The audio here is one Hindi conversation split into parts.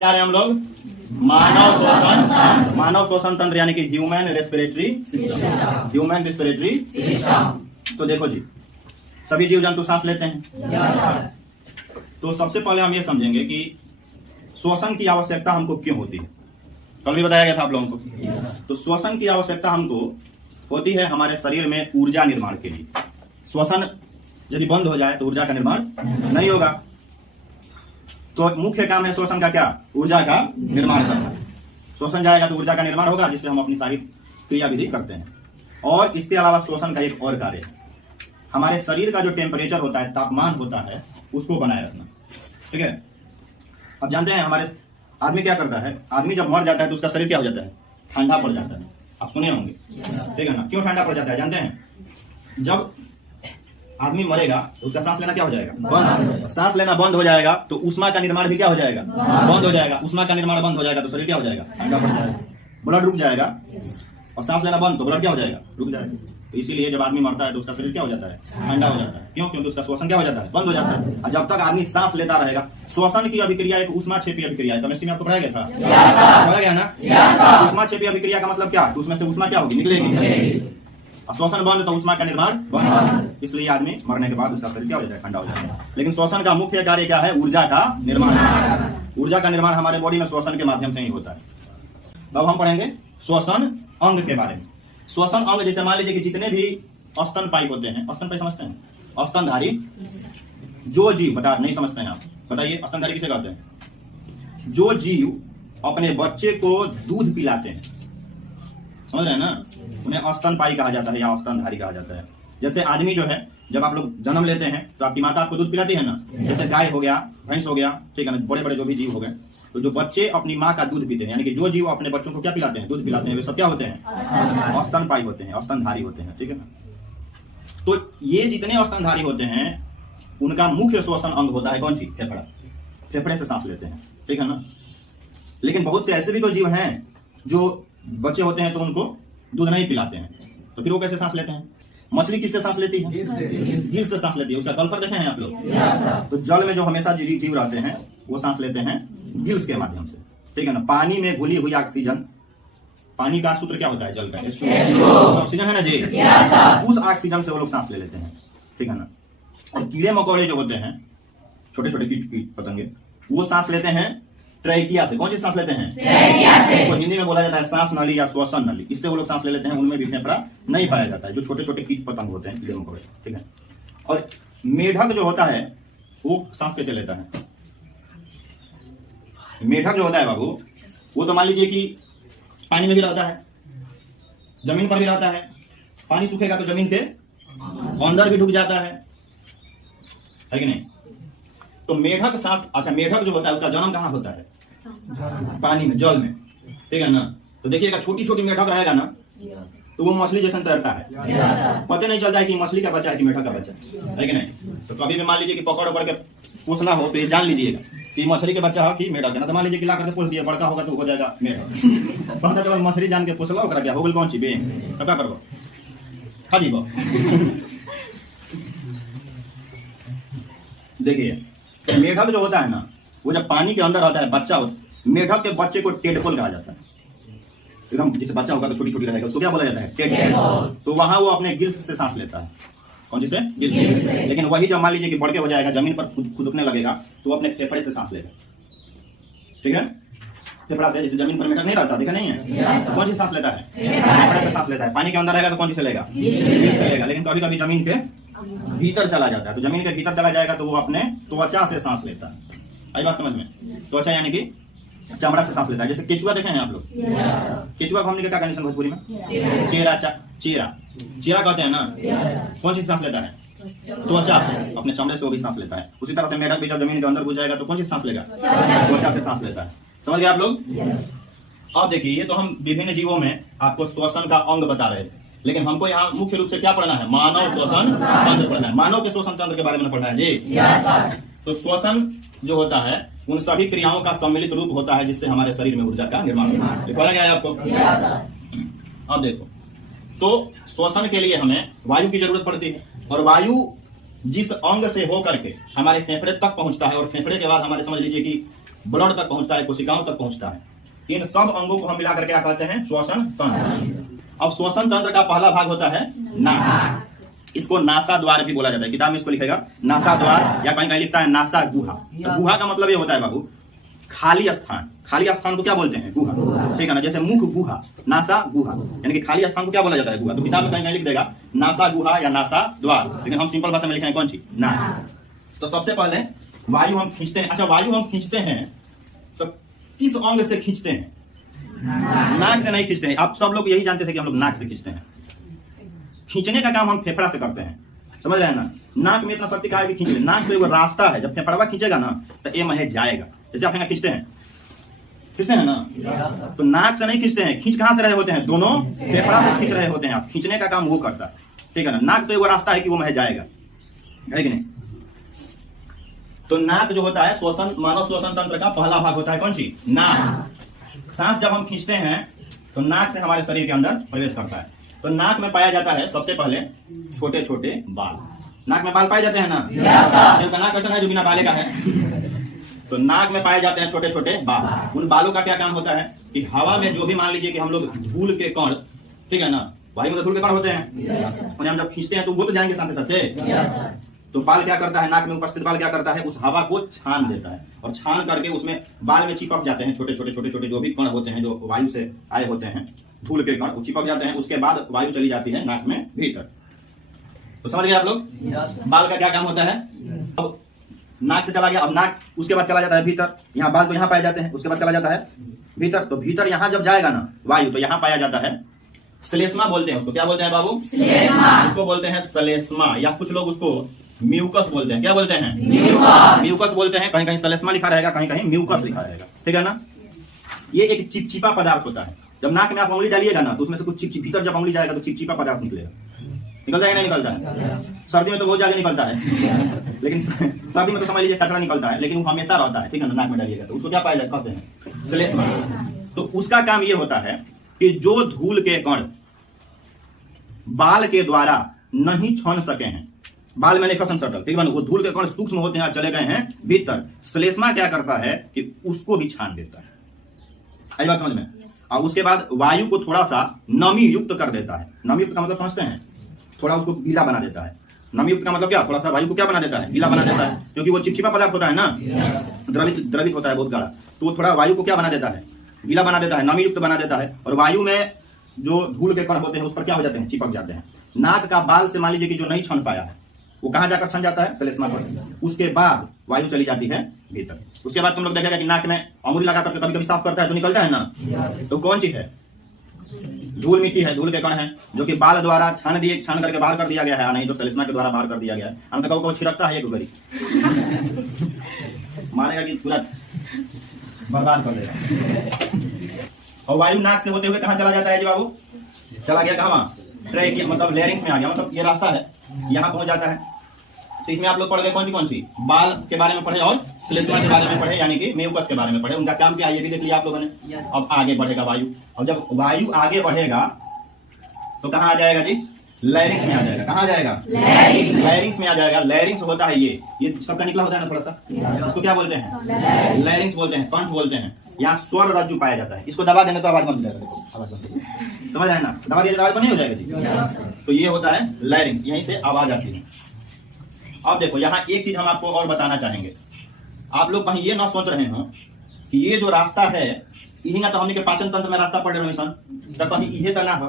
क्या है हम लोग? मानव श्वसन तंत्र यानी कि human respiratory system. Human respiratory system. तो देखो जी, सभी जीव जंतु सांस लेते हैं। तो सबसे पहले हम ये समझेंगे कि श्वसन की आवश्यकता हमको क्यों होती है। कल भी बताया गया था आप लोगों को। तो श्वसन की आवश्यकता हमको होती है हमारे शरीर में ऊर्जा निर्माण के लिए। श्वसन यदि बंद हो जाए तो ऊर्जा का निर्माण नहीं होगा। तो मुख्य काम है श्वसन का क्या? ऊर्जा का निर्माण करना। श्वसन जाएगा तो ऊर्जा का निर्माण होगा, जिससे हम अपनी सारी क्रिया विधि करते हैं। और इसके अलावा श्वसन का एक और कार्य है, हमारे शरीर का जो टेम्परेचर होता है, तापमान होता है, उसको बनाए रखना। ठीक है। अब जानते हैं हमारे आदमी क्या करता है, आदमी जब मर जाता है तो उसका शरीर क्या हो जाता है? ठंडा पड़ जाता है। आप सुने होंगे, ठीक है ना? क्यों ठंडा पड़ जाता है जानते हैं? जब आदमी मरेगा तो उसका सांस लेना क्या हो जाएगा? बंद। सांस लेना बंद हो जाएगा तो ऊष्मा का निर्माण भी क्या हो जाएगा? बंद हो जाएगा। ऊष्मा का निर्माण बंद हो जाएगा तो शरीर क्या हो जाएगा? ठंडा पड़ जाएगा, ब्लड रुक जाएगा। और सांस लेना बंद तो ब्लड क्या हो जाएगा? रुक जाएगा। तो इसीलिए जब आदमी मरता है तो उसका शरीर क्या हो जाता है? ठंडा हो जाता है। क्यों? क्योंकि उसका श्वसन क्या हो जाता है? बंद हो जाता है। और जब तक आदमी सांस लेता रहेगा, श्वसन की अभिक्रिया एक ऊष्माक्षेपी अभिक्रिया है। केमिस्ट्री में आपको पढ़ाया गया था, पढ़ाया गया ना? ऊष्माक्षेपी अभिक्रिया का मतलब क्या? तो उसमें से ऊष्मा क्या होगी? निकलेगी। श्वसन बंद तो ऊष्मा का निर्माण बंद। इसलिए आदमी मरने के बाद उसका शरीर क्या हो जाता है? ठंडा हो जाता है। लेकिन श्वसन का मुख्य कार्य क्या है? ऊर्जा का निर्माण। ऊर्जा का निर्माण हमारे बॉडी में श्वसन के माध्यम से ही होता है। अब हम पढ़ेंगे श्वसन अंग के बारे में। श्वसन अंग जैसे मान लीजिए कि जितने भी स्तनपायी होते हैं, स्तनपायी समझते हैं? स्तनधारी जो जीव, बता नहीं समझते हैं आप? बताइए स्तनधारी किसे कहते हैं? जो जीव अपने बच्चे को दूध पिलाते हैं, समझ रहे हैं ना? उन्हें स्तनपायी कहा जाता है या स्तनधारी कहा जाता है। जैसे आदमी जो है, जब आप लोग जन्म लेते हैं तो आपकी माता आपको दूध पिलाती है ना? जैसे गाय हो गया, भैंस हो गया, ठीक है ना? बड़े बड़े जो भी जीव हो गए, तो जो बच्चे अपनी माँ का दूध पीते हैं, यानी कि जो जीव अपने बच्चों को क्या पिलाते हैं? दूध पिलाते हैं, वे सब क्या होते हैं? स्तनपायी होते हैं, स्तनधारी होते हैं। ठीक है ना? तो ये जितने स्तनधारी होते हैं उनका मुख्य श्वसन अंग होता है कौन सी? फेफड़ा। फेफड़े से सांस लेते हैं, ठीक है ना? लेकिन बहुत से ऐसे भी तो जीव हैं जो बच्चे होते हैं तो उनको दूध नहीं पिलाते हैं, तो फिर वो कैसे सांस लेते हैं? मछली किससे सांस लेती है? गिल से सांस लेती है। उसका कल्पर देखे हैं आप लोग? तो जल में जो हमेशा जीव रहते हैं वो सांस लेते हैं गिल्स के माध्यम से, ठीक है ना? पानी में घुली हुई ऑक्सीजन, पानी का सूत्र क्या होता है? जल का ऑक्सीजन है ना जी? उस ऑक्सीजन से वो लोग सांस ले लेते हैं, ठीक है ना? और कीड़े मकोड़े जो होते हैं, छोटे छोटे कीट पतंगे, वो सांस लेते हैं ट्रैकिया से। कौन सी सांस लेते हैं? ट्रैकिया से। तो हिंदी में बोला जाता है सांस नली या श्वसन नली। इससे वो लोग सांस ले लेते हैं। उनमें भी फेफड़ा नहीं पाया जाता है, जो छोटे छोटे कीट पतंग होते हैं, कीड़े मकोड़े, ठीक है? और मेढक जो होता है वो सांस कैसे लेता है? मेढक जो होता है बाबू, वो तो मान लीजिए कि पानी में भी रहता है, जमीन पर भी रहता है। पानी सूखेगा तो जमीन के अंदर भी डूब जाता है कि नहीं? तो मेढक सांस, अच्छा मेढक जो होता है उसका जन्म कहाँ होता है? पानी में, जल में, ठीक है ना? तो देखिएगा छोटी छोटी मेढक रहेगा ना तो वो मछली जैसा तैरता है, पता नहीं चलता है कि मछली का बच्चा है कि मेढक का बच्चा है कि नहीं? तो कभी भी मान लीजिए कि पकड़ के पोसना हो तो ये जान लीजिएगा कि मछली के बच्चा हो कि मेढक है ना। तो मान लीजिए कि ला करके पोस दिया, बड़का होगा तो हो जाएगा मेढक। पता तो मछली जान के पोसला होगा, क्या हो गई? कौन सी बेंग? तो क्या करो? खा जी बो। देखिए मेढक जो होता है ना, वो जब पानी के अंदर रहता है, बच्चा होता है, मेढक के बच्चे को टेडपोल कहा जाता है। एकदम जैसे बच्चा होगा तो छोटी छोटी रहेगा, उसको क्या बोला जाता है? टेडपोल। तो वहां वो अपने गिल्स से सांस लेता है। कौन से? गिल्स से। लेकिन वही जब मान लीजिए कि बढ़ के हो जाएगा, जमीन पर खुदकने लगेगा, तो वो अपने फेफड़े से सांस लेगा, ठीक है? फेफड़ा से। जैसे जमीन पर मेढक नहीं रहता, देखा नहीं है? तो कौन सी सांस लेता है? फेफड़े से सांस लेता है। पानी के अंदर रहेगा तो कौन सी से लेगा? गिल्स से लेगा। लेकिन कभी कभी जमीन के भीतर चला जाता है, तो जमीन के भीतर चला जाएगा तो वो अपने त्वचा से सांस लेता है। आई बात समझ में? त्वचा यानी कि चमड़ा से सांस लेता है। जैसे केचुआ देखे हैं आप लोग? केचुआ को हमने क्या कंडीशन भोजपुरी में? चेरा चेरा कहते हैं ना? कौन सी सांस लेता है? त्वचा से, अपने चमड़े से वो भी सांस लेता है। उसी तरह से मेढक भी जब जमीन के अंदर घुस जाएगा तो कौन सी सांस लेगा? त्वचा से सांस लेता है। समझ गए आप लोग? अब देखिए, ये तो हम विभिन्न जीवों में आपको श्वसन का अंग बता रहे थे, लेकिन हमको यहाँ मुख्य रूप से क्या पढ़ना है? मानव श्वसन तंत्र पढ़ना है। मानव के श्वसन तंत्र के बारे में पढ़ना है जी। तो श्वसन जो होता है उन सभी क्रियाओं का सम्मिलित रूप होता है जिससे हमारे शरीर में ऊर्जा का निर्माण होता है। पढ़ा गया है आपको? अब देखो, तो श्वसन के लिए हमें वायु की जरूरत पड़ती है, और वायु जिस अंग से होकर के हमारे फेफड़े तक पहुंचता है, और फेफड़े के बाद हमारे समझ लीजिए कि ब्लड तक पहुंचता है, कोशिकाओं तक पहुंचता है। इन सब अंगों को हम मिलाकर क्या कहते हैं? श्वसन तंत्र। अब श्वसन तंत्र का पहला भाग होता है नाक। इसको नासा द्वार भी बोला जाता है। किताब में इसको लिखेगा नासा द्वार, या कहीं कहीं लिखता है नासा गुहा। तो गुहा का मतलब ये होता है बाबू खाली स्थान। खाली स्थान को क्या बोलते हैं? गुहा। ठीक है ना, जैसे मुख गुहा, नासा गुहा, यानी कि खाली स्थान को क्या बोला जाता है? गुहा। तो किताब में कहीं कहीं लिख देगा नासा गुहा या नासा द्वार, लेकिन हम सिंपल भाषा में लिखेंगे कौन सी? नाक। तो सबसे पहले वायु हम खींचते हैं। अच्छा, वायु हम खींचते हैं तो किस अंग से खींचते हैं? नाक से नहीं खींचते हैं। आप सब लोग यही जानते थे कि हम लोग नाक से खींचते हैं। खींचने का काम हम फेफड़ा से करते हैं, समझ रहे हैं ना। नाक में इतना शक्ति का है कि खींच ले। नाक तो एक रास्ता है, जब फेफड़ा खींचेगा ना तो ये महे जाएगा। जैसे आप यहाँ खींचते हैं ना, तो नाक से नहीं खींचते हैं। खींच कहां से रहे होते हैं? दोनों फेफड़ा से खींच रहे होते हैं। आप खींचने का काम वो करता है, ठीक है ना। नाक तो एक रास्ता है कि वो महे जाएगा, है कि नहीं। तो नाक जो होता है श्वसन, मानव श्वसन तंत्र का पहला भाग होता है कौन सी? नाक। सांस जब हम खींचते हैं तो नाक से हमारे शरीर के अंदर प्रवेश करता है। तो नाक में पाया जाता है सबसे पहले छोटे छोटे बाल। नाक में बाल पाए जाते हैं ना? जिनका नाक कैसा है जो बिना बाले का है। तो नाक में पाए जाते हैं छोटे छोटे बाल। उन बालों का क्या काम होता है कि हवा में जो भी, मान लीजिए कि हम लोग धूल के कण, ठीक है ना, वायु में धूल के कण होते हैं, उन्हें हम जब खींचते हैं तो वो तो जाएंगे साथ साथ। तो बाल क्या करता है? नाक में उपस्थित बाल क्या करता है? उस हवा को छान देता है, और छान करके उसमें बाल में चिपक जाते हैं छोटे छोटे जो भी कण होते हैं, जो वायु से आए होते हैं, धूल के कण, वो चिपक जाते हैं। उसके बाद वायु चली जाती है नाक में भीतर। तो समझ गए आप लोग बाल का क्या काम होता है? अब नाक से चला गया, अब नाक उसके बाद चला जाता है भीतर। यहाँ बाल तो यहाँ पाए जाते हैं, उसके बाद चला जाता है भीतर। तो भीतर यहाँ जब जाएगा ना वायु, तो यहाँ पाया जाता है श्लेष्मा बोलते हैं उसको। क्या बोलते हैं बाबू? उसको बोलते हैं श्लेष्मा, या कुछ लोग उसको म्यूकस बोलते हैं। क्या बोलते हैं? म्यूकस बोलते हैं। कहीं कहीं श्लेष्मा लिखा रहेगा, कहीं कहीं म्यूकस लिखा रहेगा, ठीक है ना। ये एक चिपचिपा पदार्थ होता है। जब नाक में आप उंगली डालिएगा ना तो उसमें से कुछ चिपचिप, भीतर जब उंगली जाएगा तो चिपचिपा पदार्थ निकलेगा। निकलता है नहीं निकलता है? सर्दी में तो बहुत ज्यादा निकलता है, लेकिन सर्दी में तो समझ लीजिए कचरा निकलता है, लेकिन वो हमेशा रहता है, ठीक है ना। नाक में डालिएगा तो उसको क्या पाया जाता कहते हैं? श्लेष्मा। तो उसका काम ये होता है कि जो धूल के कण बाल के द्वारा नहीं छन सके हैं, बाल में नहीं सटल, ठीक है, वो धूल के कण सूक्ष्म होते हैं, चले गए हैं भीतर। श्लेष्मा क्या करता है कि उसको भी छान देता है। आई बात समझ में? और उसके बाद वायु को थोड़ा सा नमी युक्त कर देता है। नमी युक्त का मतलब समझते हैं? थोड़ा उसको गीला बना देता है। नमी युक्त का मतलब क्या? थोड़ा सा वायु को क्या बना देता है? गीला बना देता है, क्योंकि वो चिपचिपा पदार्थ होता है ना, द्रवित होता है बहुत गाढ़ा। तो वो थोड़ा वायु को क्या बना देता है? गीला बना देता है, नमी युक्त बना देता है। और वायु में जो धूल के कण होते हैं उस पर क्या हो जाते हैं? चिपक जाते हैं। नाक का बाल से मान लीजिए कि जो नहीं छन पाया है वो कहां जाकर छन जाता है? श्लेष्मा पर। उसके बाद वायु चली जाती है भीतर। उसके बाद तुम लोग देखेगा कि नाक में अंगुली लगा करके कभी कभी साफ करता है तो निकलता है ना, तो कौन सी है? धूल मिट्टी है, धूल के कण है, जो कि बाल द्वारा छान करके बाहर कर दिया गया है, नहीं तो श्लेष्मा के द्वारा बाहर कर दिया गया है। अंत को छिड़कता है एक गरी मारेगा कि पूरा बर्बाद कर देगा। और वायु नाक से होते हुए कहां चला जाता है जी बाबू? चला गया कहां? ट्रैकिया, मतलब लेरिंग्स में आ गया, मतलब ये रास्ता है, यहाँ पहुंच जाता है। तो इसमें आप लोग पढ़ गए कौन सी? बाल के बारे में पढ़े और श्लेष्मा के बारे में पढ़े, यानी कि म्यूकस के बारे में पढ़े। उनका काम क्या है ये भी देख लिया आप लोगों ने। अब आगे बढ़ेगा वायु, और जब वायु आगे बढ़ेगा तो कहाँ आ जाएगा जी? लैरिंग्स में आ जाएगा। कहाँ आ जाएगा? लैरिंग्स में आ जाएगा। लैरिंग्स होता है ये सबका निकला होता है ना थोड़ा सा, इसको क्या बोलते हैं? लैरिंग्स बोलते हैं, कंठ बोलते हैं। यहाँ स्वर रज्जु पाया जाता है। इसको दबा देंगे तो आवाज बंद हो जाएगा, समझ आए ना? दबा दिया तो आवाज बंद नहीं हो जाएगा जी। तो ये होता है लैरिंग्स, यहीं से आवाज आती है। अब देखो यहाँ एक चीज हम आपको और बताना चाहेंगे। आप लोग कहीं ये ना सोच रहे हो कि ये जो रास्ता है यही ना तो हमने के पाचन तंत्र में रास्ता पड़ रहे सन, तो कहीं इहे तो ना हो,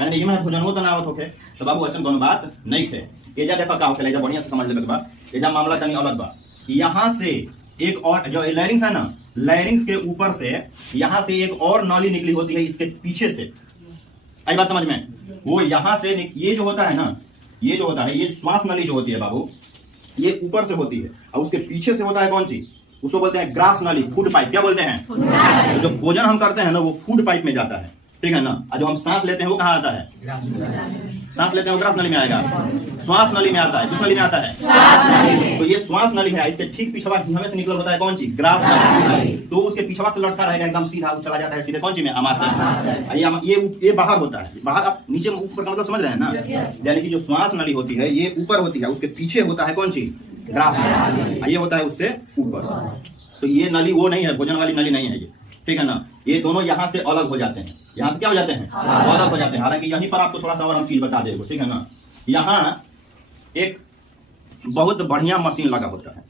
यानी इमे भोजनों तो ना होत होखे। तो बाबू ऐसा कोनो बात नहीं है। एजा देखा का होखेला, एजा बढ़िया से समझ लेबे के बाद एजा मामला तनी अलग बा। यहाँ से एक और जो लैरिंग्स है ना, लैरिंग्स के ऊपर से यहाँ से एक और नाली निकली होती है इसके पीछे से। आई बात समझ में? वो यहाँ से ये जो होता है ना, ये जो होता है, ये श्वास नली जो होती है बाबू, ये ऊपर से होती है, और उसके पीछे से होता है कौन सी? उसको बोलते हैं ग्रास नली, फूड पाइप। क्या बोलते हैं? तो जो भोजन हम करते हैं ना वो फूड पाइप में जाता है, ठीक है ना। और जो हम सांस लेते हैं वो कहाँ आता है? सांस लेते हैं वो ग्रास नली में आएगा, श्वास नली में आता है। किस नली में आता है? तो ये श्वास नली है, इसके ठीक पिछवा हमें से निकल होता है कौन सी? ग्रास नली। तो उसके पिछवा से लटका रहेगा एकदम सीधा, वो चला जाता है सीधे कौन सी में? आमाशय। ये बाहर होता है। बाहर आप नीचे ऊपर का मतलब समझ रहे हैं ना? यानी कि जो श्वास नली होती है ये ऊपर होती है, उसके पीछे होता है कौन सी? ग्रास नली। ये होता है उससे ऊपर। तो ये नली वो नहीं है, भोजन वाली नली नहीं है ये, ठीक है ना। ये दोनों यहाँ से अलग हो जाते हैं, यहाँ से क्या हो जाते हैं, अलग हो जाते हैं। हालांकि यहीं पर आपको थोड़ा सा और हम चीज बता देंगे, ठीक है ना। यहाँ एक बहुत बढ़िया मशीन लगा होता है,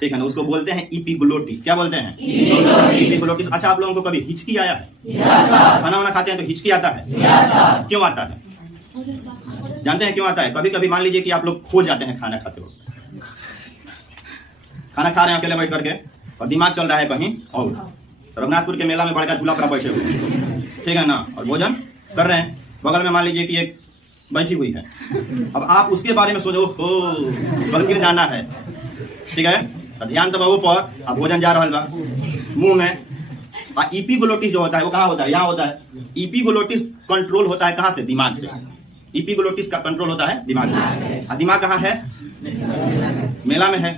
ठीक है ना, उसको बोलते हैं इपिग्लोटिस। क्या बोलते हैं, इपिग्लोटिस। अच्छा, आप लोगों को कभी हिचकी आया है? खाना वाना खाते हैं तो हिचकी आता है? क्यों आता है? जानते हैं क्यों आता है? कभी कभी मान लीजिए कि आप लोग खो जाते हैं खाना खाते वक्त, खाना खा रहे हैं अकेले बैठ करके और दिमाग चल रहा है कहीं और, रघुनाथपुर के मेला में बड़का झूला पर बैठे हुए, ठीक है ना, और भोजन कर रहे हैं, बगल में मान लीजिए कि एक बैठी हुई है। अब आप उसके बारे में सोचो, हो कल गिर जाना है, ठीक है, तो ध्यान तो ऊपर, अब भोजन जा रहा बा मुंह में। और इपिग्लोटिस जो होता है वो कहाँ होता है, यहाँ होता है। इपिग्लोटिस कंट्रोल होता है कहाँ से, दिमाग से। इपिग्लोटिस का कंट्रोल होता है दिमाग से। और दिमाग कहाँ है, मेला में है,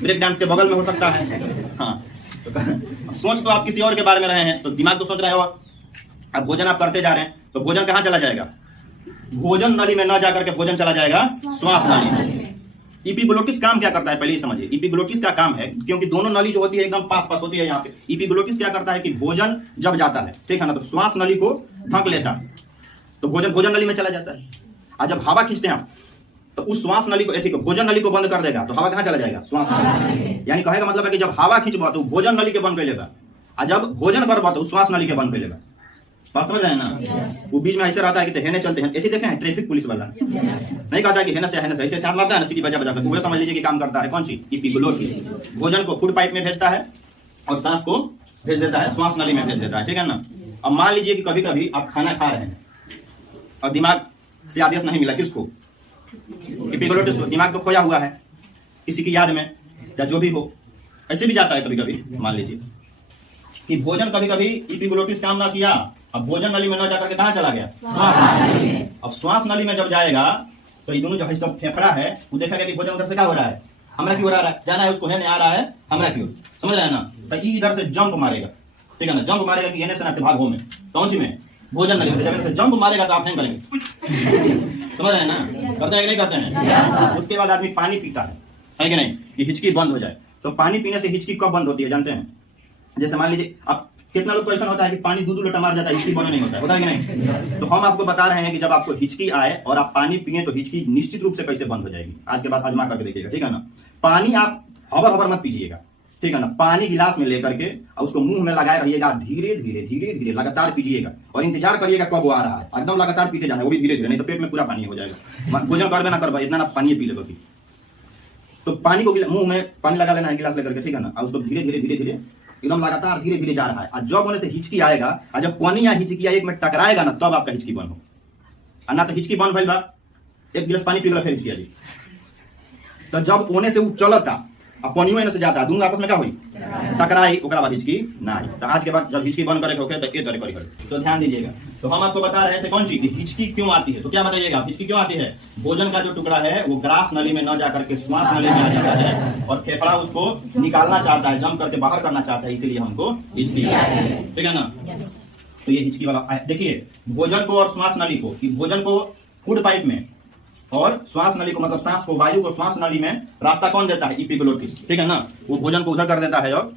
ब्रेक डांस के बगल में हो सकता है। हाँ, तो सोच तो आप किसी और के बारे में रहे हैं, तो दिमाग तो सोच रहे हो। अब भोजन आप करते जा रहे हैं तो भोजन कहाँ चला जाएगा, भोजन नली में न जाकर के भोजन चला जाएगा श्वास नली में। इपिग्लोटिस काम क्या करता है पहले ही समझिए। इपिग्लोटिस का काम है, क्योंकि दोनों नली जो होती है एकदम पास पास होती है यहाँ पे, इपिग्लोटिस क्या करता है कि भोजन जब जाता है, ठीक है ना, तो श्वास नली को ढक लेता है, तो भोजन नली में चला जाता है। और जब हवा खींचते हैं तो उस श्वास नली को, भोजन नली को बंद कर देगा, तो हवा कहाँ चला जाएगा, श्वास नली। यानी कहेगा मतलब है कि जब हवा खींचबा तो भोजन नली के बंद कर लेगा, और जब भोजन करबा तो श्वास नली के बंद कर लेगा। बात समझ रहे हैं ना। वो बीच में ऐसे रहता है कि हेने चलते हैं, ऐसे देखे हैं ट्रैफिक पुलिस वाला नहीं कहता है कि हेने से ऐसे हाथ मारता है ना, सीटी बजा बजा कर, पूरा समझ लीजिए कि काम करता है कौन सी, इपिग्लोटिस। भोजन को फूड पाइप में भेजता है और सांस को भेज देता है, श्वास नली में भेज देता है, ठीक है ना। अब मान लीजिए कि कभी कभी आप खाना खा रहे हैं और दिमाग से आदेश नहीं मिला, किसको, इपिग्लोटिस को। दिमाग तो खोया हुआ है किसी की याद में या जो भी हो, ऐसे भी जाता है कभी कभी। मान लीजिए कि भोजन कभी कभी इपिग्लोटिस काम ना किया, अब भोजन नली में न जाकर के कहाँ चला गया, श्वास नली में। अब श्वास नली में जब जाएगा तो ये दोनों जो है इसका फेफड़ा है वो देखेगा कि भोजन उधर से क्या हो रहा है, हमरा क्यों हो रहा है, जाना है उसको, है नहीं आ रहा है हमरा क्यों, समझ रहे हैं ना। तो ये इधर से जंप मारेगा, ठीक है ना, जंप मारेगा कि एने से ना भाग हो में, कौन सी में, भोजन नली में। जब जंप मारेगा तो आप नहीं करेंगे, समझ रहे हैं ना, करते हैं कि नहीं करते हैं। उसके बाद आदमी पानी पीता है कि नहीं, कि हिचकी बंद हो जाए। तो पानी पीने से हिचकी कब बंद होती है जानते हैं? जैसे मान लीजिए आप, कितना लोग को ऐसा होता है कि पानी दूध लोटा मार जाता है, हिचकी बंद नहीं होता है, होता है कि नहीं। तो हम आपको बता रहे हैं कि जब आपको हिचकी आए और आप पानी पिए तो हिचकी निश्चित रूप से कैसे बंद हो जाएगी, आज के बाद आजमा करके देखिएगा, ठीक है ना। पानी आप हबर हबर मत पीजिएगा, ठीक है ना। पानी गिलास में लेकर के और उसको मुंह में लगाए रहिएगा, धीरे धीरे धीरे धीरे लगातार पीजिएगा और इंतजार करिएगा कब वो आ रहा है, एकदम लगातार पीते जाना, वो भी धीरे धीरे, नहीं तो पेट में पूरा पानी हो जाएगा। भोजन करबे ना करबा, इतना ना पानी पी लेगा। तो पानी को मुंह में पानी लगा लेना है गिलास लेकर के, ठीक है ना, और उसको धीरे धीरे धीरे धीरे एकदम लगातार धीरे धीरे जा रहा है। और जब होने से हिचकी आएगा, और जब पानी या हिचकी एक में टकराएगा ना, तब आपका हिचकी बंद हो। और ना तो हिचकी बंद भइल बा, एक गिलास पानी पी गया फिर हिचकी आई, तो जब होने से वो चलता और पानियो एने से जाता, दोनों आपस में क्या हुई, टकराई, ओकरा बाद हिचकी ना आई। तो आज के बाद जब हिचकी बंद करे तो ये तरह करी, तो ध्यान दीजिएगा। तो हम आपको बता रहे थे कौन सी, हिचकी क्यों आती है, तो क्या बताइएगा, हिचकी क्यों आती है? भोजन का जो टुकड़ा है वो ग्रास नली में न जाकर के श्वास नली में आ जाता है और फेफड़ा उसको निकालना चाहता है, जम करके बाहर करना चाहता है, इसीलिए हमको हिचकी, ठीक है ना। तो ये हिचकी वाला देखिए, भोजन को और श्वास नली को, भोजन को फूड पाइप में और श्वास नली को, मतलब सांस को, वायु को श्वास नली में रास्ता कौन देता है, इपिग्लोटिस, ठीक है ना। वो भोजन को उधर कर देता है और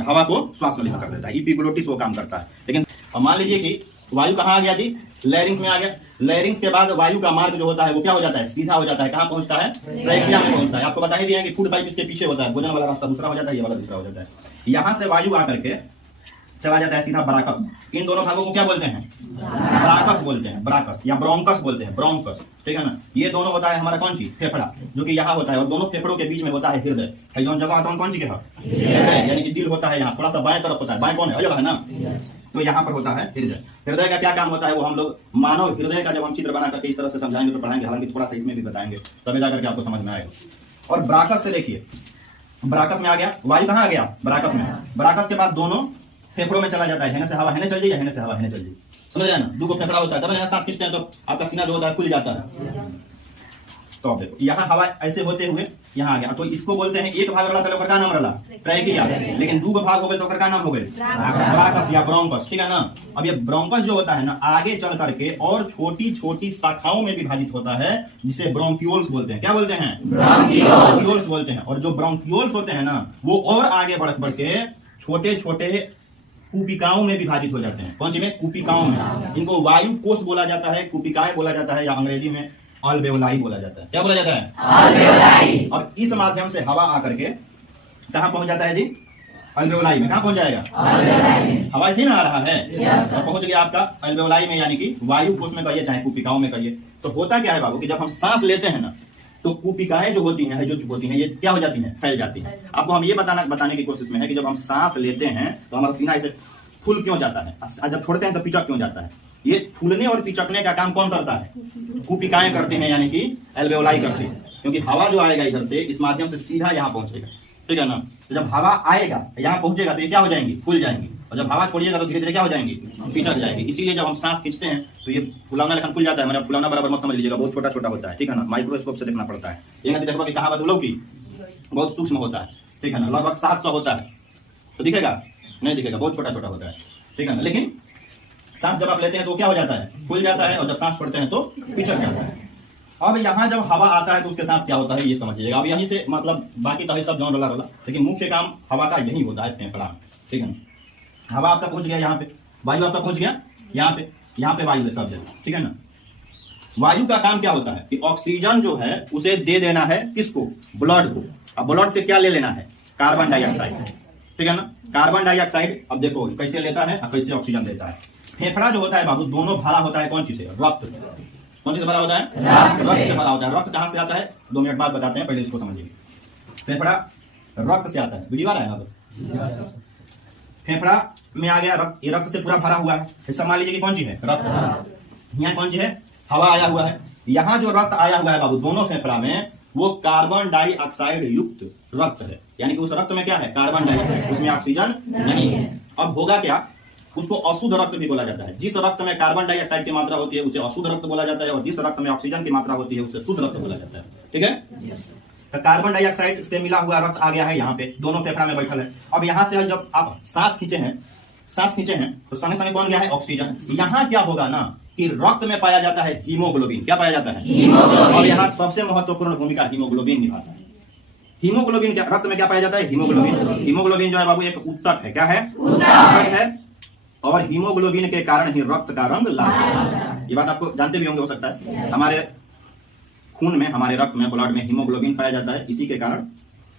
हवा को श्वास नली में कर देता है, इपिग्लोटिस वो काम करता है। लेकिन अब मान लीजिए कि वायु कहाँ आ गया जी, लैरिंग्स में आ गया। लैरिंग्स के बाद वायु का मार्ग जो होता है वो क्या हो जाता है, सीधा हो जाता है, कहाँ पहुंचता है, ट्रैकिया में पहुंचता है। आपको बता ही दिया कि फूड पाइप इसके पीछे होता है, भोजन वाला रास्ता दूसरा हो जाता है, ये वाला दूसरा हो जाता है। यहाँ से वायु आकर के चला जाता है सीधा ब्राकस में। इन दोनों भागों को क्या बोलते हैं, ब्राकस बोलते हैं, ब्राकस या ब्रोंकस बोलते हैं, ब्रोंकस, ठीक है ना। ये दोनों होता है हमारा कौन सी, फेफड़ा, जो कि यहाँ होता है, और दोनों फेफड़ों के बीच में होता है हृदय। जगह आता है कौन सी के हृदय, यानी कि दिल होता है यहाँ, थोड़ा सा बाएं तरफ होता है, बाएं कौन है, जगह है ना, तो यहाँ पर होता है हृदय। हृदय का क्या काम होता है वो हम लोग मानव हृदय का जब हम चित्र बना करके इस तरह से समझाएंगे तो पढ़ाएंगे, हालांकि थोड़ा सा इसमें भी बताएंगे, तभी जाकर के आपको समझ में आएगा। और ब्राकस से देखिए, ब्राकस में आ गया, वायु कहाँ आ गया, ब्राकस में। ब्राकस के बाद दोनों फेफड़ों में चला जाता है, हेने से हवा हेने चल जाए, हेने से हवा हेने चल जाए, समझ रहे हैं ना। दो को फेफड़ा होता है, तब यहाँ सांस खींचते हैं तो आपका सीना जो होता है खुल जाता है। तो अब देखो यहाँ हवा ऐसे होते हुए यहाँ आ गया। तो इसको बोलते हैं एक भाग रला तो का नाम रला ट्रैकिया, लेकिन दो भाग हो गए तो का नाम हो गए ब्राकस या ब्रोंकस, ठीक है ना। अब ये ब्रोंकस जो होता है ना आगे चल करके और छोटी छोटी शाखाओं में विभाजित होता है, जिसे ब्रोंक्यूल्स बोलते हैं। क्या बोलते हैं? ब्रोंक्यूल्स बोलते हैं। और जो ब्रोंक्यूल्स होते हैं ना वो और आगे बढ़ के छोटे छोटे कुपिकाओं में विभाजित हो जाते हैं। कौन सी में? कुपिकाओं में। इनको वायु कोष बोला जाता है, कुपिकाएं बोला जाता है, या अंग्रेजी में अल्वेओलाई बोला जाता है। क्या बोला जाता है? अल्वेओलाई। और इस माध्यम से हवा आकर के कहां पहुंच जाता है जी? अल्वेओलाई में। कहां पहुंच जाएगा? अल्वेओलाई में। हवा से ना आ रहा है तो पहुंच गया आपका अल्वेओलाई में, यानी कि वायु कोष में कहिए चाहे कुपिकाओं में कहिए। तो होता क्या है बाबू कि जब हम सांस लेते हैं ना तो कुपिकाएं जो होती हैं, जो होती हैं, ये क्या हो जाती हैं? फैल जाती हैं। आपको हम ये बताने की कोशिश में है कि जब हम सांस लेते हैं तो हमारा सीना ऐसे फूल क्यों जाता है, जब छोड़ते हैं तो पिचक क्यों जाता है? ये फूलने और पिचकने का काम कौन करता है? कुपिकाएं करते हैं, यानी कि अल्वेओलाई करती है। क्योंकि हवा जो आएगा इधर से इस माध्यम से सीधा यहाँ पहुंचेगा, ठीक है ना। तो जब हवा आएगा यहाँ पहुंचेगा तो ये क्या हो जाएंगी? फूल जाएंगी। और जब हवा छोड़िएगा तो धीरे धीरे क्या हो जाएंगी? पिचक जाएगी। इसीलिए जब हम सांस खींचते हैं तो ये फुलावना लेखन खुल जाता है। मैंने फुलावना बराबर मत समझ लीजिएगा, बहुत छोटा छोटा होता है, ठीक है ना। माइक्रोस्कोप से देखना पड़ता है। ये देखो कि कहावत लोग की बहुत सूक्ष्म होता है, ठीक है ना। लगभग 700 होता है तो दिखेगा नहीं दिखेगा, बहुत छोटा छोटा होता है, ठीक है ना। लेकिन सांस जब आप लेते हैं तो क्या हो जाता है? खुल जाता है। और जब सांस छोड़ते हैं तो पिचक जाता है। अब यहाँ जब हवा आता है तो उसके साथ क्या होता है ये समझिएगा। अब यहीं से मतलब बाकी तो सब जौन रोला, लेकिन मुख्य काम हवा का यही होता है फेफड़ा, ठीक है ना। हवा आपका पहुंच गया यहाँ पे, वायु आपका पहुंच गया यहाँ पे वायु है सब जगह, ठीक है ना। वायु का काम क्या होता है कि ऑक्सीजन जो है उसे दे देना है किसको? ब्लड को। अब ब्लड से क्या ले लेना है? कार्बन डाइऑक्साइड, ठीक है ना। कार्बन डाइऑक्साइड अब देखो कैसे लेता है और कैसे ऑक्सीजन देता है। फेफड़ा जो होता है बाबू दोनों भरा होता है कौन चीज से? रक्त से। कौन चीज से भरा होता है? रक्त से भरा होता है। रक्त कहां से आता है? 2 मिनट बाद बताते हैं, पहले इसको समझिए। फेफड़ा रक्त से आता है। वीडियो आ रहा है ना? फेफड़ा में आ गया रक्त, ये रक्त से पूरा भरा हुआ है। फिर मान लीजिए कि कौन सी है? रक्त। यहाँ कौन सी है? हवा आया हुआ है। यहाँ जो रक्त आया हुआ है बाबू दोनों फेफड़ा में वो कार्बन डाइऑक्साइड युक्त रक्त है, यानी कि उस रक्त में क्या है? कार्बन डाइऑक्साइड, उसमें ऑक्सीजन नहीं है। अब होगा क्या? उसको अशुद्ध रक्त भी बोला जाता है। जिस रक्त में कार्बन डाइऑक्साइड की मात्रा होती है उसे अशुद्ध रक्त बोला जाता है, और जिस रक्त में ऑक्सीजन की मात्रा होती है उसे शुद्ध रक्त बोला जाता है, ठीक है। तो कार्बन डाइऑक्साइड से मिला हुआ रक्त आ गया है यहाँ पे, दोनों फेफड़ा में बैठल है। अब यहाँ से जब आप सांस खींचे हैं तो संगे संगे कौन गया है? ऑक्सीजन। यहाँ क्या होगा ना कि रक्त में पाया जाता है हीमोग्लोबिन। क्या पाया जाता है? और यहाँ सबसे महत्वपूर्ण भूमिका हीमोग्लोबिन निभाता है। हीमोग्लोबिन क्या रक्त में क्या पाया जाता है? हीमोग्लोबिन। हीमोग्लोबिन जो है बाबू एक उत्तक है। क्या है? उत्तक है। और हीमोग्लोबिन के कारण ही रक्त का रंग लाल है। ये बात आपको जानते भी होंगे, हो सकता है। हमारे खून में, हमारे रक्त में, ब्लड में हीमोग्लोबिन पाया जाता है, इसी के कारण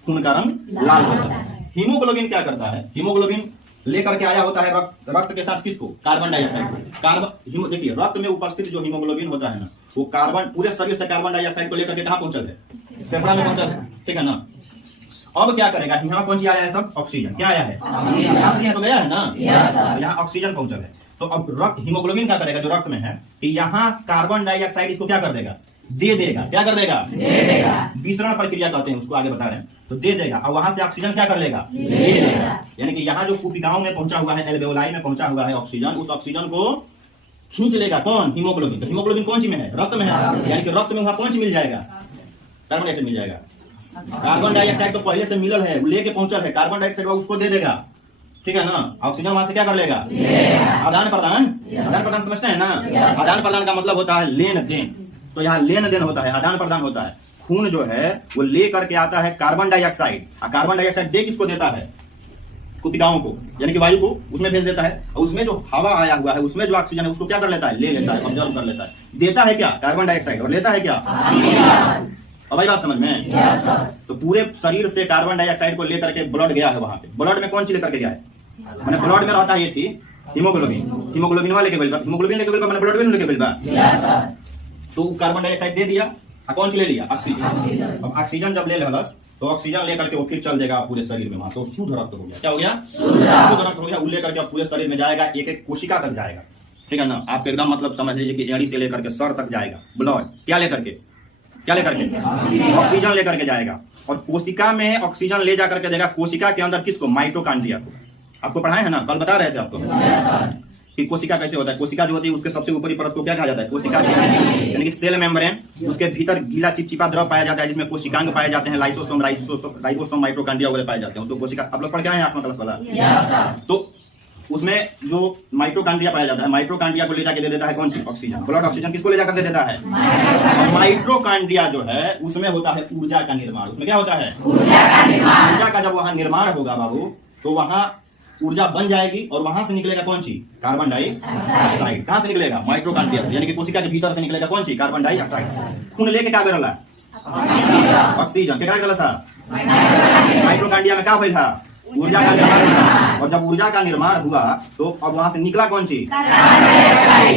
खून का रंग लाल होता है। हीमोग्लोबिन क्या करता है? हीमोग्लोबिन लेकर के आया होता है रक्त के साथ किसको? Carbon dioxide. देखिए रक्त में उपस्थित जो हीमोग्लोबिन होता है ना वो कार्बन पूरे शरीर से कार्बन डाइऑक्साइड को लेकर के कहां पहुंचल है? फेफड़ा में पहुंचल है, ठीक है ना। अब क्या करेगा? यहाँ कौन सी आया है? सब ऑक्सीजन। क्या आया है? ऑक्सीजन तो गया है ना, यहाँ ऑक्सीजन पहुंचल है। तो अब रक्त हीमोग्लोबिन क्या करेगा जो रक्त में है कि यहाँ कार्बन डाइऑक्साइड इसको क्या कर देगा? दे देगा। क्या कर देगा? दे देगा। विसरण प्रक्रिया कहते हैं उसको, आगे बता रहे हैं। तो दे देगा और वहां से ऑक्सीजन क्या कर लेगा? ले लेगा। यानी कि यहाँ जो कुपिकाओं में पहुंचा हुआ है, एल्वेओलाई में पहुंचा हुआ है ऑक्सीजन, उस ऑक्सीजन को खींच लेगा कौन? हीमोग्लोबिन। तो हीमोग्लोबिन कौन सी में है? रक्त में है। यानी कि रक्त में वहां कौन सी मिल जाएगा? कार्बन डाइऑक्साइड मिल जाएगा। कार्बन डाइऑक्साइड तो पहले से मिलल है, लेके पहुंचल है, कार्बन डाइऑक्साइड उसको दे देगा, ठीक है ना। ऑक्सीजन वहां से क्या कर लेगा? आदान प्रदान। आदान प्रदान समझते हैं ना? आदान प्रदान का मतलब होता है लेन देन। तो यहाँ लेन देन होता है, आदान प्रदान होता है। खून जो है वो ले करके आता है कार्बन डाइऑक्साइड, और कार्बन डाइऑक्साइड दे किसको देता है? कुपिकाओं को, यानी कि वायु को उसमें भेज देता है। और उसमें जो हवा आया हुआ है उसमें जो ऑक्सीजन है उसको क्या कर लेता है? ले लेता है, ऑब्जर्व कर लेता है। देता है क्या? Carbon dioxide. और लेता है क्या? अब भाई बात समझ में? तो पूरे शरीर से कार्बन डाइऑक्साइड को लेकर के ब्लड गया है वहां पे। ब्लड में कौन सी लेकर के गया है? मैंने ब्लड में रहता है ये थी हीमोग्लोबिन। हीमोग्लोबिन वाले के हीमोग्लोबिन लेके गइल, मैंने ब्लड में लेके गइल। तो कार्बन डाइऑक्साइड दे दिया, कौन सी ले लिया? ऑक्सीजन। अब ऑक्सीजन जब ले लेलस तो ऑक्सीजन लेकर के वो फिर चल जाएगा पूरे शरीर में, वहां से शुद्ध रक्त हो गया। क्या हो गया? शुद्ध रक्त हो गया। वो लेकर के पूरे शरीर में जाएगा, एक एक कोशिका तक जाएगा, ठीक है ना। आप एकदम मतलब समझ लीजिए कि जड़ी से लेकर के सर तक जाएगा ब्लड। क्या लेकर के? ऑक्सीजन लेकर के जाएगा। और कोशिका में ऑक्सीजन ले जाकर के देगा कोशिका के अंदर किसको? माइटोकॉन्ड्रिया को। आपको पढ़ाए है ना, कल बता रहे थे आपको कि कोशिका कैसे होता है। कोशिका जो होती है उसके सबसे ऊपरी परत को क्या कहा जाता है? कोशिका, यानी कि सेल मेम्ब्रेन। उसके भीतर गीला चिपचिपा द्रव पाया जाता है जिसमें कोशिकांग पाए जाते हैं, लाइसोसोम, राइबोसोम, माइटोकॉन्ड्रिया वगैरह पाए जाते हैं। उसको कोशिका, आप लोग पढ़ के आए हैं 8वां क्लास वाला? तो उसमें जो माइटोकॉन्ड्रिया पाया जाता है, माइटोकॉन्ड्रिया को ले जाके दे देता है कौन सी? ऑक्सीजन। ब्लड ऑक्सीजन किसको ले जाकर दे देता है? माइटोकॉन्ड्रिया जो है उसमें होता है ऊर्जा का निर्माण। उसमें क्या होता है? ऊर्जा का जब वहां निर्माण होगा बाबू, तो वहां ऊर्जा बन जाएगी और वहां से निकलेगा कौन सी? Carbon dioxide. कहां से निकलेगा? माइटोकॉन्ड्रिया से, यानी कि कोशिका के भीतर से निकलेगा कौन सी? Carbon dioxide. खून लेके क्या करेला? ऑक्सीजन। क्या करेला सा? माइटोकॉन्ड्रिया में क्या भइल था? ऊर्जा का निर्माण हुआ। और जब ऊर्जा का निर्माण हुआ तो अब वहां से निकला कौन सी?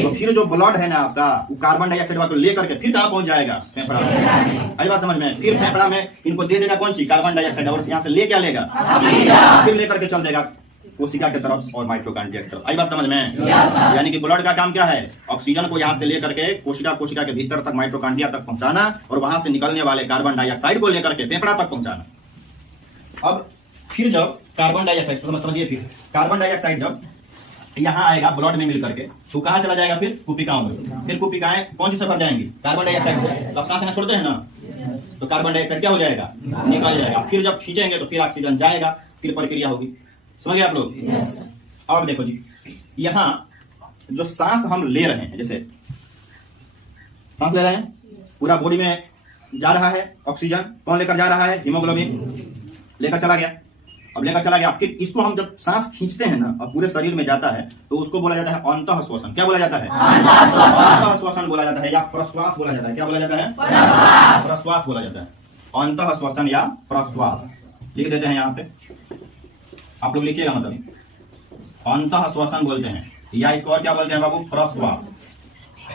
तो फिर जो ब्लड है ना आपका, वो कार्बन डाइऑक्साइड को लेकर के फिर कहां पहुंच जाएगा? फेफड़ा में। आई बात समझ में? फिर फेफड़ा में इनको दे देगा कौन सी? Carbon dioxide. और यहाँ से ले क्या लेगा? फिर लेकर के चल देगा कोशिका की तरफ और माइटोकॉन्ड्रिया की तरफ। आई बात समझ में? यानी कि ब्लड का काम क्या है? ऑक्सीजन को यहाँ से लेकर के कोशिका के भीतर तक, माइटोकॉन्ड्रिया तक पहुंचाना और वहां से निकलने वाले कार्बन डाइऑक्साइड को लेकर के फेफड़ा तक पहुंचाना। अब फिर जब कार्बन डाइऑक्साइड, समझिए, फिर कार्बन डाइऑक्साइड जब यहाँ आएगा ब्लड में मिलकर के, तो कहाँ चला जाएगा? फिर कुपिकाओं में। फिर कुपिकाएं कौन सी से भर जाएंगी? कार्बन डाइऑक्साइड से। जब सांस छोड़ते हैं ना, तो कार्बन डाइऑक्साइड क्या हो जाएगा? निकल जाएगा। फिर जब खींचेंगे तो फिर ऑक्सीजन जाएगा, फिर प्रक्रिया होगी। समझ गए आप लोग? अब देखो जी, यहाँ जो सांस हम ले रहे हैं, जैसे सांस ले रहे हैं, पूरा बॉडी में जा रहा है ऑक्सीजन। कौन लेकर जा रहा है? हीमोग्लोबिन लेकर चला गया। अब लेकर चला गया, फिर इसको हम जब सांस खींचते हैं ना, अब पूरे शरीर में जाता है, तो उसको बोला जाता है अंतः श्वसन। क्या बोला जाता है? अंतः श्वसन बोला जाता है, या प्रश्वास बोला जाता है। क्या बोला जाता है? प्रश्वास बोला जाता है। अंतः श्वसन या प्रश्वास लिख देते हैं यहाँ पे, आप लोग लिखिएगा। मतलब अंतः श्वसन बोलते हैं, या इसको और क्या बोलते हैं बाबू? प्रश्वास।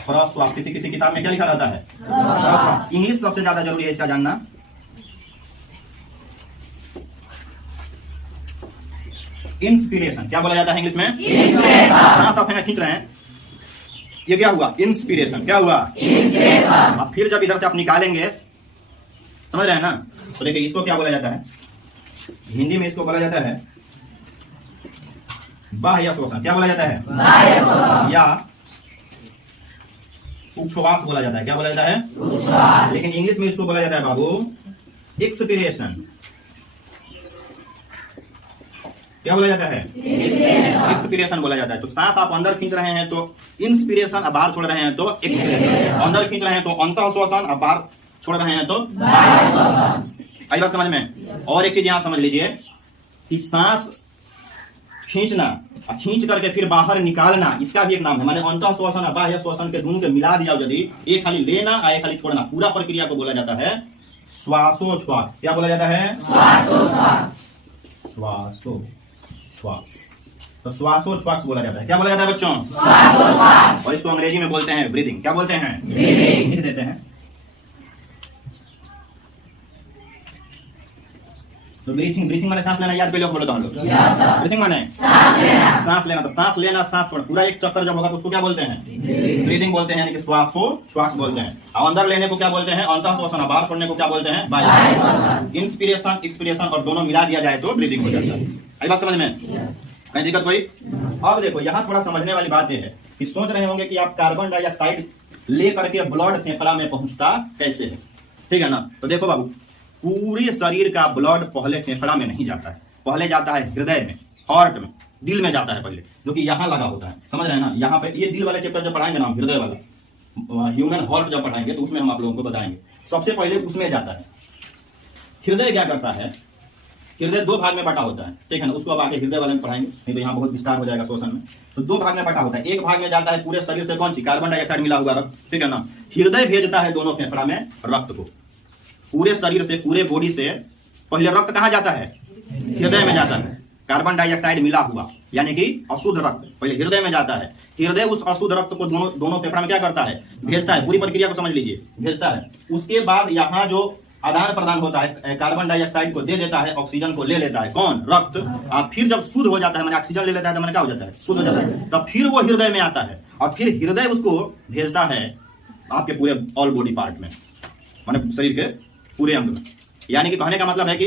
प्रश्वास किसी किसी किताब में क्या लिखा रहता है? इंग्लिश सबसे ज्यादा जरूरी है इसका जानना। इंस्पिरेशन क्या बोला जाता है इंग्लिश में? सांस आप खींच रहे हैं, ये क्या हुआ? इंस्पिरेशन। क्या हुआ? इंस्पिरेशन। अब फिर जब इधर से आप निकालेंगे, समझ रहे हैं ना? तो देखिए इसको क्या बोला जाता है हिंदी में? इसको बोला जाता है बाह्य श्वसन। क्या बोला जाता है? बाह्य श्वसन या उच्छ्वास बोला जाता है। क्या बोला जाता है? उच्छ्वास। लेकिन इंग्लिश में इसको बोला जाता है बाबू एक्सपीरेशन। क्या बोला जाता है? एक्सपीरेशन बोला जाता है। तो सांस आप अंदर खींच रहे हैं तो इंस्पिरेशन, अब बाहर छोड़ रहे हैं तो एक्सपीरेशन। अंदर खींच रहे हैं तो अंतः श्वसन, अब बाहर छोड़ रहे हैं तो बाह्य श्वसन। आई बात समझ में? और एक चीज यहां समझ लीजिए कि सांस खींचना, खींच करके फिर बाहर निकालना, इसका भी एक नाम है। माने अंतः श्वसन और बाह्य श्वसन के दोनों के मिला दिया यदि, एक खाली लेना और एक खाली छोड़ना, पूरा प्रक्रिया को बोला जाता है श्वासोच्छ्वास। क्या बोला जाता है? श्वासोच्छ्वास। श्वास। तो श्वासोच्छ्वास बोला जाता है। क्या बोला जाता है बच्चों? श्वासोच्छ्वास। और इसको अंग्रेजी में बोलते हैं ब्रीदिंग। क्या बोलते हैं? ब्रीदिंग। लिख देते हैं। तो ब्रीथिंग माने सांस लेना। याद पे लोग बोलो तो हम लोग ब्रीथिंग माने सांस लेना। तो सांस लेना, सांस छोड़ना, पूरा एक चक्कर जब होगा तो उसको क्या बोलते हैं? ब्रीदिंग बोलते हैं, यानी कि श्वासोच्छ्वास बोलते हैं। और अंदर लेने को क्या बोलते हैं? अंतः श्वसन। बाहर छोड़ने को क्या बोलते हैं? बाह्य श्वसन। इंस्पिरेशन, एक्सपीरेशन और दोनों मिला दिया जाए तो ब्रीदिंग हो जाता है। आई बात समझ में? कहीं दिक्कत कोई? अब देखो यहाँ थोड़ा समझने वाली बात यह है कि सोच रहे होंगे कि आप कार्बन डाइऑक्साइड लेकर के ब्लड फेफड़ा में पहुंचता कैसे है, ठीक है ना? तो देखो बाबू, पूरे शरीर का ब्लड पहले फेफड़ा में नहीं जाता है, पहले जाता है हृदय में, हार्ट में, दिल में जाता है पहले, जो कि यहाँ लगा होता है। समझ रहे हैं ना? यहाँ पे ये दिल वाले चैप्टर जब पढ़ाएंगे ना, हृदय वाला ह्यूमन हार्ट जब पढ़ाएंगे तो उसमें हम आप लोगों को बताएंगे। सबसे पहले उसमें जाता है। हृदय क्या करता है? हृदय दो भाग में बटा होता है, ठीक है ना? उसको अब आगे हृदय वाले में पढ़ाएंगे, नहीं तो यहाँ बहुत विस्तार हो जाएगा शोषण में। तो दो भाग में बटा होता है। एक भाग में जाता है पूरे शरीर से कौन सी? कार्बन डाइऑक्साइड मिला हुआ रक्त, ठीक है ना? हृदय भेजता है दोनों फेफड़ा में रक्त को। पूरे शरीर से, पूरे बॉडी से पहले रक्त कहाँ जाता है? हृदय में जाता है। कार्बन डाइऑक्साइड मिला हुआ, यानी कि अशुद्ध रक्त पहले हृदय में जाता है। हृदय उस अशुद्ध रक्त को दोनों फेफड़ा में क्या करता है? भेजता है। पूरी प्रक्रिया को समझ लीजिए, भेजता है। उसके बाद यहाँ जो आदान प्रदान होता है, कार्बन डाइऑक्साइड को दे देता है, ऑक्सीजन को ले लेता है कौन? रक्त। और फिर जब शुद्ध हो जाता है, मैंने ऑक्सीजन ले लेता है तो मैंने क्या हो जाता है? शुद्ध हो जाता है। तब फिर वो हृदय में आता है और फिर हृदय उसको भेजता है आपके पूरे ऑल बॉडी पार्ट में, माने शरीर के पूरे अंग में। यानी कि कहने का मतलब है कि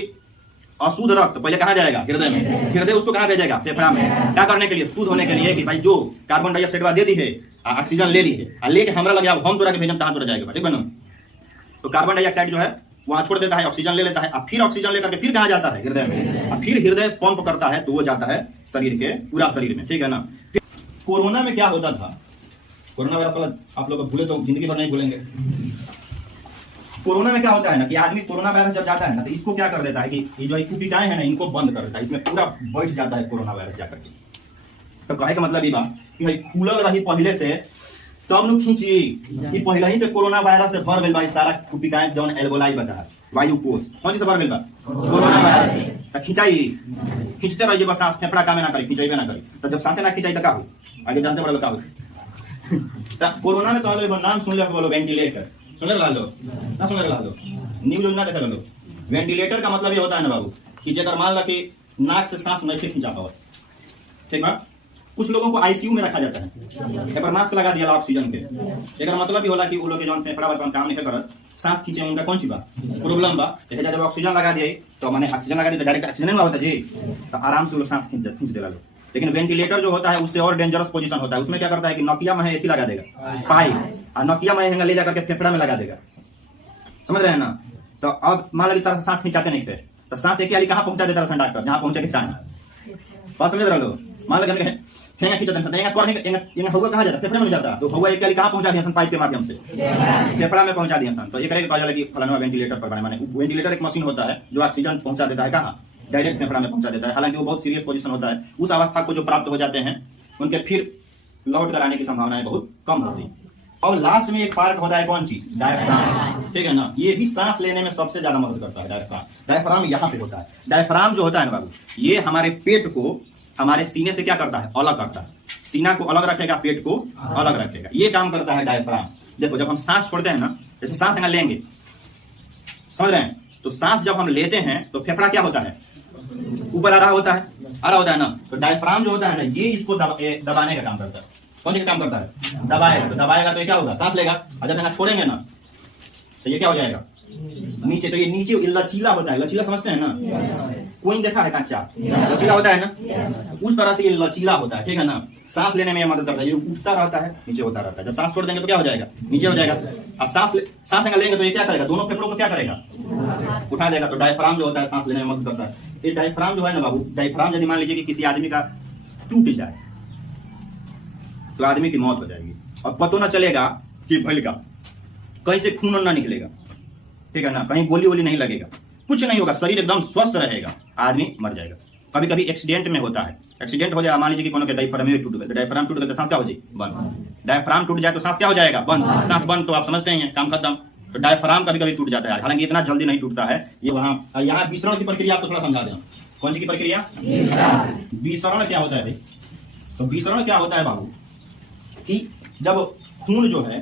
अशुद्ध रक्त पहले कहाँ जाएगा? हृदय में। हृदय उसको कहाँ भेजेगा? फेफड़ा में। क्या करने के लिए? शुद्ध होने के लिए कि भाई जो कार्बन डाइऑक्साइड दे दी है, ऑक्सीजन ले ली है, लेके हमरा लगे अब हम तोरा के भेजम तहाँ तोरा जाएगा, ठीक है ना। तो कार्बन डाइऑक्साइड जो है वहां छोड़ देता है, ऑक्सीजन ले लेता है, और फिर ऑक्सीजन लेकर के फिर कहाँ जाता है? हृदय में। और फिर हृदय पंप करता है तो वो जाता है शरीर के पूरा शरीर में, ठीक है ना। कोरोना में क्या होता था? कोरोना वायरस वाला आप लोग भूले तो जिंदगी भर नहीं भूलेंगे। कोरोना में क्या होता है ना कि आदमी कोरोना वायरस जब जाता है ना तो इसको क्या कर देता है कि ये जो कुपिकाएं हैं ना इनको बंद कर देता है, इसमें पूरा बैठ जाता है कोरोना वायरस जाकर के। तो कहे का मतलब ये बात कि भाई खुलल रही पहले से तब नु खींची कि पहले ही से कोरोना वायरस से भर गई भाई सारा कुपिकाएं जौन एल्बोलाई बता है वायु कोष कौन से भर गई बा? Corona virus. खिंचाई खींचते रहिए बस, सांस फेफड़ा काम ना करी, खिंचाई ना करी। तो जब सांसें ना खिंचाई तो क्या हो? आगे जानते बड़ा बताओ। कोरोना में तो नाम सुन ले बोलो वेंटिलेटर, सुन ला लो ना, सुन ला लो, न्यूज योजना देखा लो। वेंटिलेटर का मतलब ये होता है ना बाबू कि जगह मान ला कि नाक से सांस नहीं खींचा पाओ, ठीक है। कुछ लोगों को आईसीयू में रखा जाता है, पर मास्क लगा दिया ऑक्सीजन के। एक मतलब ये होला कि वो लोग जो फेफड़ा बता काम नहीं करत, सांस खींचे उनका कौन सी बात प्रॉब्लम बा। जब ऑक्सीजन लगा दिए तो मैंने ऑक्सीजन लगा दिया तो डायरेक्ट ऑक्सीजन नहीं होता जी, तो आराम से वो लोग सांस खींच देगा लोग। लेकिन वेंटिलेटर जो होता है उससे और डेंजरस पोजीशन होता है। उसमें क्या करता है कि नकिया में एक ही लगा देगा पाइप, और नकिया में ले जाकर के फेफड़ा में लगा देगा, समझ रहे हैं ना। तो अब मान लो तरह सांस खींचाते नहीं थे तो सांस एक ही कहाँ पहुंचा देता डॉक्टर, जहाँ पहुंचे के चाहे। बात समझ रहे लोग? मान लो हवा कहाँ जाता? फेफड़े में जाता, तो हवा एक कहाँ पहुंचा दिया पाइप के माध्यम से फेफड़ा में पहुंचा दिया। तो एक कहा जाला कि फलाना वेंटिलेटर पर बने, माने वेंटिलेटर एक मशीन होता है जो ऑक्सीजन पहुंचा देता है कहाँ? डायरेक्ट फेफड़ा में पहुंचा देता है। हालांकि वो बहुत सीरियस पोजीशन होता है। उस अवस्था को जो प्राप्त हो जाते हैं उनके फिर लौट कर आने की संभावनाएं बहुत कम होती है। और लास्ट में एक पार्ट होता है कौन सी? डायफ्राम, ठीक है ना। ये भी सांस लेने में सबसे ज्यादा मदद करता है डायफ्राम। डायफ्राम यहाँ पे होता है। डायफ्राम जो होता है ना बाबू, ये हमारे पेट को हमारे सीने से क्या करता है? अलग करता है। सीना को अलग रखेगा, पेट को अलग रखेगा, ये काम करता है डायफ्राम। देखो जब हम सांस छोड़ते हैं ना, जैसे सांस यहाँ लेंगे, समझ रहे हैं, तो सांस जब हम लेते हैं तो फेफड़ा क्या होता है? ऊपर आ रहा होता है ना। तो डायफ्राम जो होता है ना ये इसको दबाने का काम करता है। कौन सा काम करता है? दबाएगा। तो दबाएगा तो ये क्या होगा? सांस लेगा। और जब यहाँ छोड़ेंगे ना तो ये क्या हो जाएगा? नीचे। तो ये नीचे लचीला होता है। लचीला समझते हैं ना? कोई देखा है कच्चा? लचीला होता है ना, उस तरह से ये लचीला होता है, ठीक है ना। सांस लेने में मदद करता है। ये उठता रहता है, नीचे होता रहता है। जब सांस छोड़ देंगे तो क्या हो जाएगा? नीचे हो जाएगा। अब सांस लेंगे तो ये क्या करेगा? दोनों फेफड़ों को क्या करेगा? उठा देगा। तो डायफ्राम जो होता है सांस लेने में मदद करता है। ये डायफ्राम जो है ना बाबू, डायफ्राम यदि मान लीजिए कि किसी आदमी का टूट जाए तो आदमी की मौत हो जाएगी और पता ना चलेगा कि भइल का, कहीं से खून ना निकलेगा, ठीक है ना, कहीं गोली वोली नहीं लगेगा, कुछ नहीं होगा, शरीर एकदम स्वस्थ रहेगा, आदमी मर जाएगा। कभी कभी एक्सीडेंट में होता है, एक्सीडेंट हो जाए, मान लीजिए कि कोनो के डायफ्राम टूट गया, तो डायफ्राम टूट गया तो सांस क्या हो जाए? बंद। डायफ्राम टूट जाए तो सांस क्या हो जाएगा? बंद। सांस बंद तो आप समझते हैं काम खत्म। तो डायफ्राम कभी कभी टूट जाता है, हालांकि इतना जल्दी नहीं टूटता है। ये वहां यहाँ विसरण की प्रक्रिया आपको थोड़ा समझा दें। कौन सी की प्रक्रिया? विसरण क्या होता है भाई? तो विसरण क्या होता है बाबू कि जब खून जो है,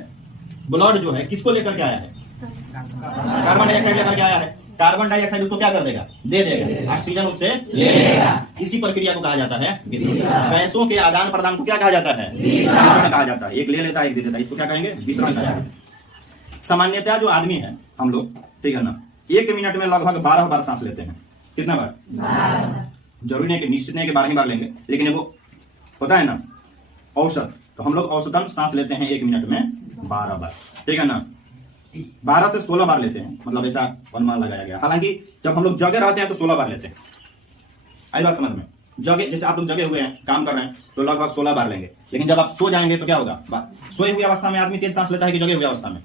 ब्लड जो है, किसको लेकर के आया है? कार्बन डाइऑक्साइड लेकर के आया है। कार्बन डाइऑक्साइड उसको क्या कर देगा? दे देगा। ऑक्सीजन उससे ले लेगा। इसी प्रक्रिया को कहा जाता है विसरण। गैसों के आदान प्रदान को क्या कहा जाता है? विसरण कहा जाता है। एक ले लेता है, एक दे देता है, इसको क्या कहेंगे? विसरण कहा जाता है। सामान्यतः जो आदमी है हम लोग, ठीक है ना, 1 मिनट में लगभग 12 बार सांस लेते हैं। कितना बार? जरूरी नहीं कि निश्चित नहीं कि 12 ही बार लेंगे, लेकिन वो होता है ना औसत, तो हम लोग औसतन सांस लेते हैं 1 मिनट में 12 बार, ठीक है ना। 12 से 16 बार लेते हैं, मतलब ऐसा अनुमान लगाया गया। हालांकि जब हम लोग जगे रहते हैं तो 16 बार लेते हैं। आई बात समझ में? जगे, जैसे आप लोग जगे हुए हैं, काम कर रहे हैं, तो लगभग 16 बार लेंगे। लेकिन जब आप सो जाएंगे तो क्या होगा? सोए हुई अवस्था में आदमी तेज सांस लेता है कि जगे हुई अवस्था में?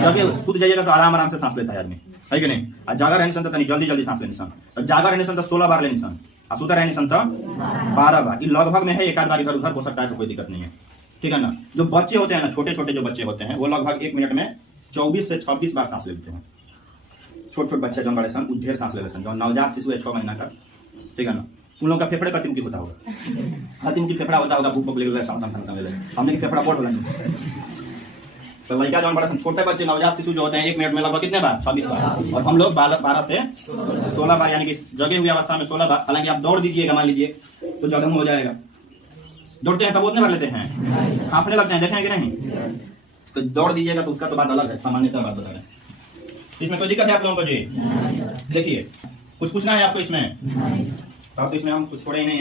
जगे सूत जाइएगा तो आराम आराम से सांस लेता है आदमी, है कि नहीं? और जागा रहने सन तो जल्दी जल्दी सांस लेने सन, और जागा रहने सन तो 16 बार लेने सन, और सूता रहने सन तो 12 बार। लगभग में है, एक आध बार इधर उधर हो सकता है तो कोई दिक्कत नहीं है, ठीक है ना। जो बच्चे होते हैं ना, छोटे छोटे जो बच्चे होते हैं, वो लगभग 1 मिनट में 24 से 26 बार सांस लेते हैं। छोटे छोटे बच्चे जो बड़े सन ढेर सांस ले सन, जो नवजात शिशु है 6 महीना का, ठीक है ना, उन लोग का फेफड़े का टिमकी होता होगा, हर टिमकी फेफड़ा होता होगा, भूख ले हमने की फेफड़ा बोल बोला। तो लड़का जो बड़ा सन, छोटे बच्चे नवजात शिशु जो होते हैं 1 मिनट में लगभग कितने बार? 26 बार। और हम लोग 12 से 16 बार, यानी कि जगे हुई अवस्था में 16 बार। हालांकि आप दौड़ दीजिएगा मान लीजिए तो ज्यादा हो जाएगा। दौड़ते हैं तब उतने बार लेते हैं, कांपने लगते हैं, देखें कि नहीं? तो दौड़ दीजिएगा तो उसका तो बात अलग है, सामान्यतः बात बता रहे हैं। इसमें कोई दिक्कत है आप लोगों को जी? देखिए कुछ पूछना है आपको इसमें? अब तो इसमें हम कुछ छोड़े ही नहीं।